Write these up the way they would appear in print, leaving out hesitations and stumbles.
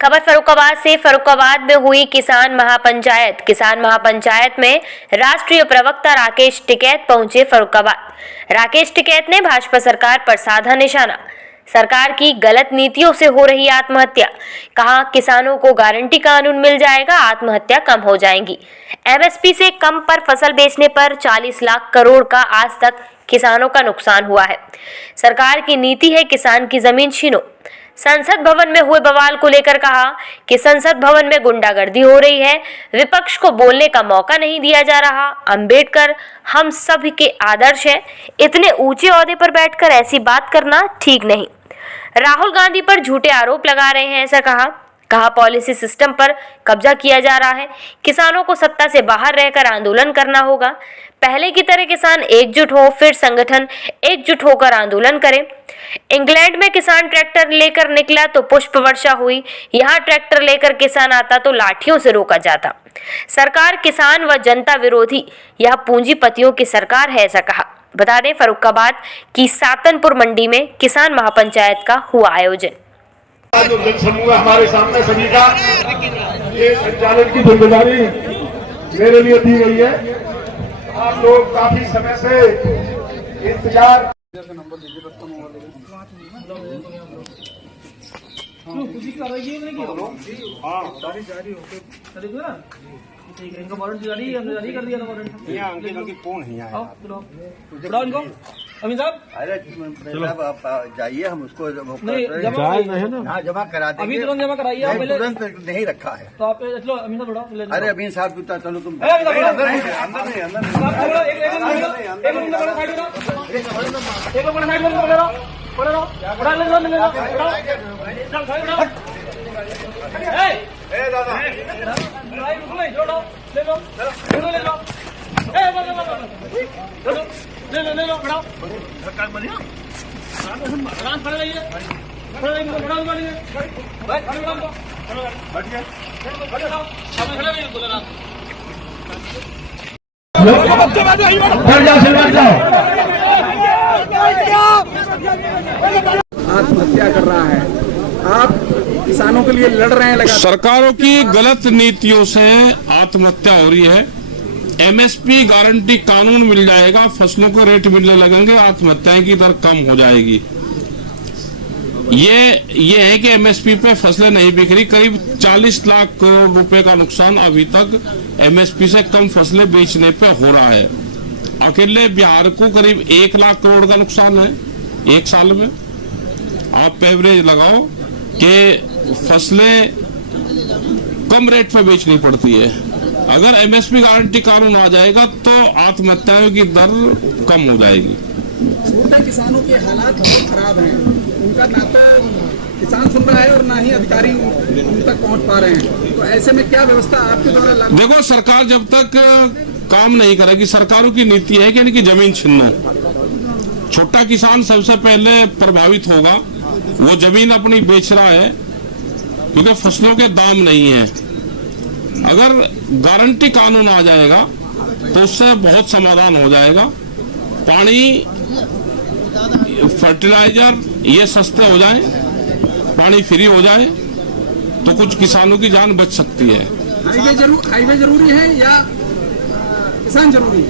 खबर फर्रुखाबाद से। फर्रुखाबाद में हुई किसान महापंचायत में राष्ट्रीय प्रवक्ता राकेश टिकैत पहुंचे फर्रुखाबाद। राकेश टिकैत ने भाजपा सरकार पर साधा निशाना। सरकार की गलत नीतियों से हो रही आत्महत्या। कहा, किसानों को गारंटी कानून मिल जाएगा, आत्महत्या कम हो जाएंगी। एमएसपी से कम पर फसल बेचने पर 40 लाख करोड़ का आज तक किसानों का नुकसान हुआ है। सरकार की नीति है किसान की जमीन छीनो। संसद भवन में हुए बवाल को लेकर कहा कि संसद भवन में गुंडागर्दी हो रही है, विपक्ष को बोलने का मौका नहीं दिया जा रहा। अंबेडकर हम सब के आदर्श हैं, इतने ऊंचे ओहदे पर बैठकर ऐसी बात करना ठीक नहीं। राहुल गांधी पर झूठे आरोप लगा रहे हैं, ऐसा कहा पॉलिसी सिस्टम पर कब्जा किया जा रहा है। किसानों को सत्ता से बाहर रहकर आंदोलन करना होगा। पहले की तरह किसान एकजुट हो, फिर संगठन एकजुट होकर आंदोलन करें। इंग्लैंड में किसान ट्रैक्टर लेकर निकला तो पुष्प वर्षा हुई। यहाँ ट्रैक्टर लेकर किसान आता तो लाठियों से रोका जाता। सरकार किसान व जनता विरोधी, यह पूंजीपतियों की सरकार है, ऐसा कहा। बता दें, फर्रुखाबाद की सातनपुर मंडी में किसान महापंचायत का हुआ आयोजन। जो जनसमूह हमारे सामने सभी का, ये संचालन की जिम्मेदारी मेरे लिए दी गई है। आप लोग काफी समय से इंतजार ठीक है, इनका वारंट जारी कर दिया था वारंट। यहाँ अंकित कौन है यहाँ? बुलाओ इनको। अमीन साहब, अरे साहब आप जाइए, हम उसको जमा करा देंगे। अभी तुरंत जमा कराइए। आप पहले तुरंत नहीं रखा है तो आप चलो अमीन साहब बुलाओ। अरे अमीन साहब चलो तुम आत्महत्या कर रहा है। आप किसानों के लिए लड़ रहे हैं लगातार। सरकारों की गलत नीतियों से आत्महत्या हो रही है। एमएसपी गारंटी कानून मिल जाएगा, फसलों को रेट मिलने लगेंगे, आत्महत्याएं की दर कम हो जाएगी। ये है कि एमएसपी पे फसलें नहीं बिक रही। करीब 40 लाख करोड़ रुपए का नुकसान अभी तक एमएसपी से कम फसलें बेचने पे हो रहा है। अकेले बिहार को करीब 1 लाख करोड़ का नुकसान है एक साल में। आप एवरेज लगाओ कि फसलें कम रेट पे बेचनी पड़ती है। अगर एमएसपी गारंटी कानून आ जाएगा तो आत्महत्याओं की दर कम हो जाएगी। छोटे किसानों के हालात बहुत खराब हैं। उनका ना तो किसान सुन रहा है और ना ही अधिकारी उन तक पहुंच पा रहे हैं। तो ऐसे में क्या व्यवस्था आपके द्वारा लागू? देखो, सरकार जब तक काम नहीं करेगी, सरकारों की नीति है कि इनकी जमीन छीनना। छोटा किसान सबसे पहले प्रभावित होगा। वो जमीन अपनी बेच रहा है क्योंकि फसलों के दाम नहीं है। अगर गारंटी कानून आ जाएगा तो उससे बहुत समाधान हो जाएगा। पानी, फर्टिलाइजर ये सस्ते हो जाए, पानी फ्री हो जाए तो कुछ किसानों की जान बच सकती है। हाईवे जरूरी है या किसान जरूरी है?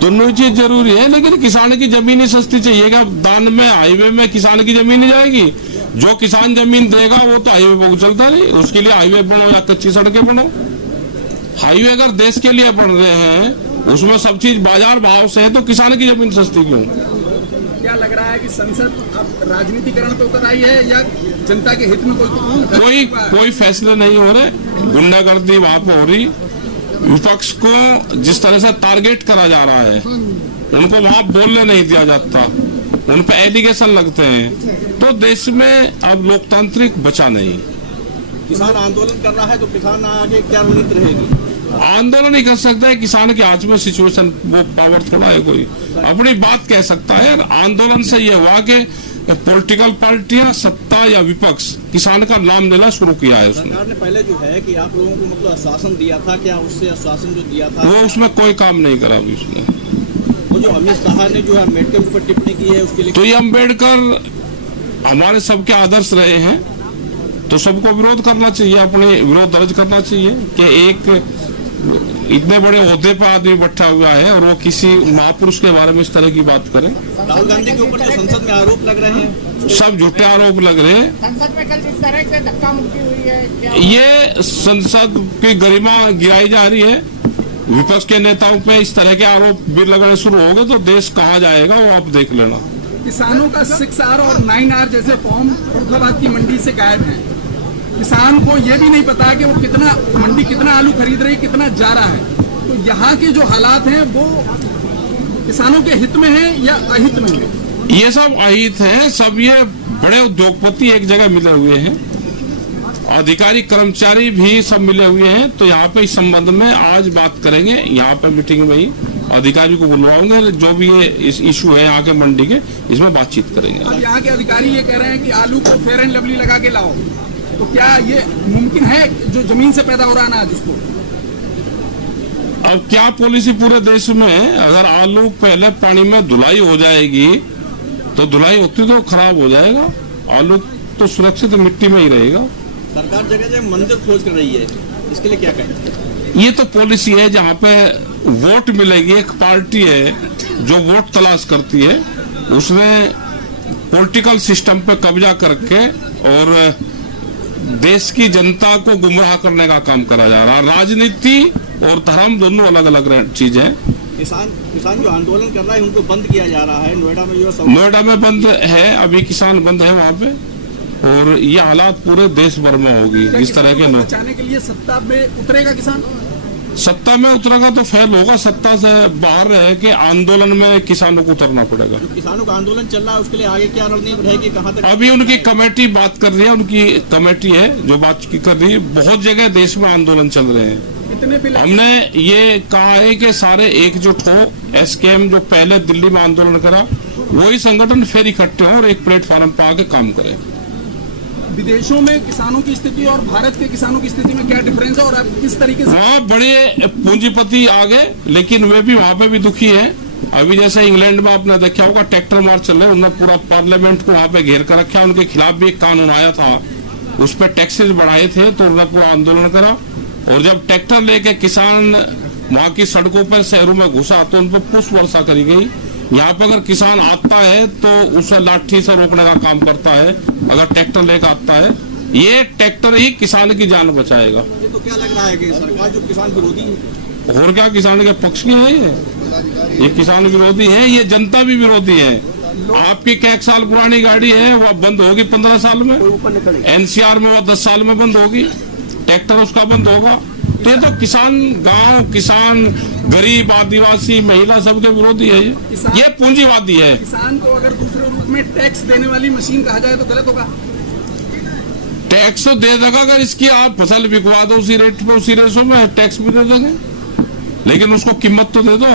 दोनों चीज जरूरी है, लेकिन किसान की जमीन ही सस्ती चाहिएगा। दान में हाईवे में किसान की जमीन ही जाएगी। जो किसान जमीन देगा वो तो हाईवे पर चलता नहीं। उसके लिए हाईवे बनो या कच्ची सड़कें बनो। हाईवे अगर देश के लिए बन रहे हैं, उसमें सब चीज बाजार भाव से है, तो किसान की जमीन सस्ती क्यों? क्या लग रहा है कि संसद अब राजनीतिकरण पे उतर आई है या जनता के हित में कोई फैसले नहीं हो रहे? गुंडागर्दी वहां पर हो रही। विपक्ष को जिस तरह से टारगेट करा जा रहा है, उनको वहां बोलने नहीं दिया जाता, उन पे एलिगेशन लगते हैं, तो देश में अब लोकतांत्रिक बचा नहीं। किसान आंदोलन कर रहा है तो किसान आगे क्या रणनीति रहेगी? आंदोलन ही कर सकता है। किसान के हाथ में सिचुएशन, वो पावर थोड़ा है कोई अपनी बात कह सकता है। आंदोलन से ये हुआ कि पॉलिटिकल पार्टियां, सत्ता या विपक्ष किसान का नाम लेना शुरू किया है। उसने सरकार ने पहले जो है कि आप लोगों को मतलब आश्वासन दिया था, क्या उससे आश्वासन जो दिया था वो उसमें कोई काम नहीं करा अभी उसने। वो जो अमित शाह ने जो है अम्बेडकर के ऊपर टिप्पणी की है उसके लिए, तो ये अम्बेडकर हमारे सबके आदर्श रहे हैं। तो सबको विरोध करना चाहिए, अपने विरोध दर्ज करना चाहिए कि एक इतने बड़े ओहदे पर आदमी बैठा हुआ है और वो किसी महापुरुष के बारे में इस तरह की बात करे। राहुल गांधी के ऊपर जो संसद में आरोप लग रहे हैं, सब झूठे आरोप लग रहे हैं। संसद में कल जिस तरह से धक्का मुक्की हुई है, क्या ये संसद की गरिमा गिराई जा रही है। विपक्ष के नेताओं पे इस तरह के आरोप भी लगने शुरू हो गए तो देश कहाँ जाएगा वो आप देख लेना। किसानों का 6R और 9R जैसे फॉर्म फरुखाबाद की मंडी से गायब है। किसान को ये भी नहीं पता कि वो मंडी कितना आलू खरीद रही, कितना जा रहा है। तो यहाँ के जो हालात हैं वो किसानों के हित में है या अहित में है? ये सब अहित है। सब ये बड़े उद्योगपति एक जगह मिले हुए हैं, अधिकारी कर्मचारी भी सब मिले हुए हैं। तो यहाँ पे इस संबंध में आज बात करेंगे। यहाँ पे मीटिंग में ही अधिकारी को बुलवाऊंगे, जो भी ये इस इशू है यहाँ के मंडी के, इसमें बातचीत करेंगे। अब यहाँ के अधिकारी ये कह रहे हैं कि आलू को फेयर एंड लवली लगा के लाओ, तो क्या ये मुमकिन है जो जमीन से पैदा हो रहा है अनाज उसको? अब क्या पॉलिसी पूरे देश में, अगर आलू पहले पानी में धुलाई हो जाएगी तो धुलाई होती तो खराब हो जाएगा, आलू तो सुरक्षित मिट्टी में ही रहेगा। सरकार जगह जगह मंदिर खोज कर रही है, इसके लिए क्या कहें? ये तो पॉलिसी है जहाँ पे वोट मिलेगी। एक पार्टी है जो वोट तलाश करती है, उसने पॉलिटिकल सिस्टम पे कब्जा करके और देश की जनता को गुमराह करने का काम करा जा रहा है। राजनीति और धर्म दोनों अलग अलग चीजें हैं। किसान जो आंदोलन कर रहा है उनको बंद किया जा रहा है। नोएडा में बंद है, अभी किसान बंद है वहाँ पे, और ये हालात पूरे देश भर में होगी इस तरह के। बचाने के लिए सत्ता में उतरेगा किसान? सत्ता में उतरेगा तो फेल होगा। सत्ता से बाहर रह के आंदोलन में किसानों को उतरना पड़ेगा। किसानों का आंदोलन चल रहा है, उसके लिए आगे क्या रणनीति रहेगी, कहाँ तक? अभी उनकी कमेटी बात कर रही है, उनकी कमेटी है जो बात कर रही है। बहुत जगह देश में आंदोलन चल रहे हैं। हमने ये कहा है कि सारे एकजुट हो। एसकेएम जो पहले दिल्ली में आंदोलन करा, वही संगठन फिर इकट्ठे हो और एक प्लेटफॉर्म पर आके काम करें। विदेशों में किसानों की स्थिति और भारत के किसानों की स्थिति में क्या डिफरेंस है, और आप किस तरीके से? वहाँ बड़े पूंजीपति आ गए, लेकिन वे भी वहाँ पे भी दुखी हैं। अभी जैसे इंग्लैंड में आपने देखा होगा ट्रैक्टर मार्च चल रहे हैं, उन्होंने पूरा पार्लियामेंट को वहाँ पे घेर कर रखा। उनके खिलाफ भी एक कानून आया था, उस पर टैक्सेस बढ़ाए थे, तो उन्होंने पूरा आंदोलन करा। और जब ट्रैक्टर लेके किसान वहाँ की सड़कों पर शहरों में घुसा तो उन पर पुष्प वर्षा करी गई। यहाँ पे अगर किसान आता है तो उसे लाठी से रोकने का काम करता है। अगर ट्रैक्टर लेकर आता है, ये ट्रैक्टर ही किसान की जान बचाएगा। ये तो क्या लग रहा है कि सरकार जो किसान विरोधी है, और क्या किसान के पक्ष की है? ये किसान विरोधी है, ये जनता भी विरोधी है। आपकी क्या 1 साल पुरानी गाड़ी है, वो बंद होगी 15 साल में। एनसीआर में वो 10 साल में बंद होगी, ट्रैक्टर उसका बंद होगा। तो किसान, गांव किसान, गरीब, आदिवासी, महिला सबके विरोधी है। ये पूंजीवादी है। किसान को अगर दूसरे रूप में टैक्स देने वाली मशीन कहा जाए तो गलत होगा? टैक्स तो दे देगा, अगर इसकी आप फसल बिकवा दो उसी रेट पे, उसी रेशो में टैक्स भी दे देंगे, लेकिन उसको कीमत तो दे दो।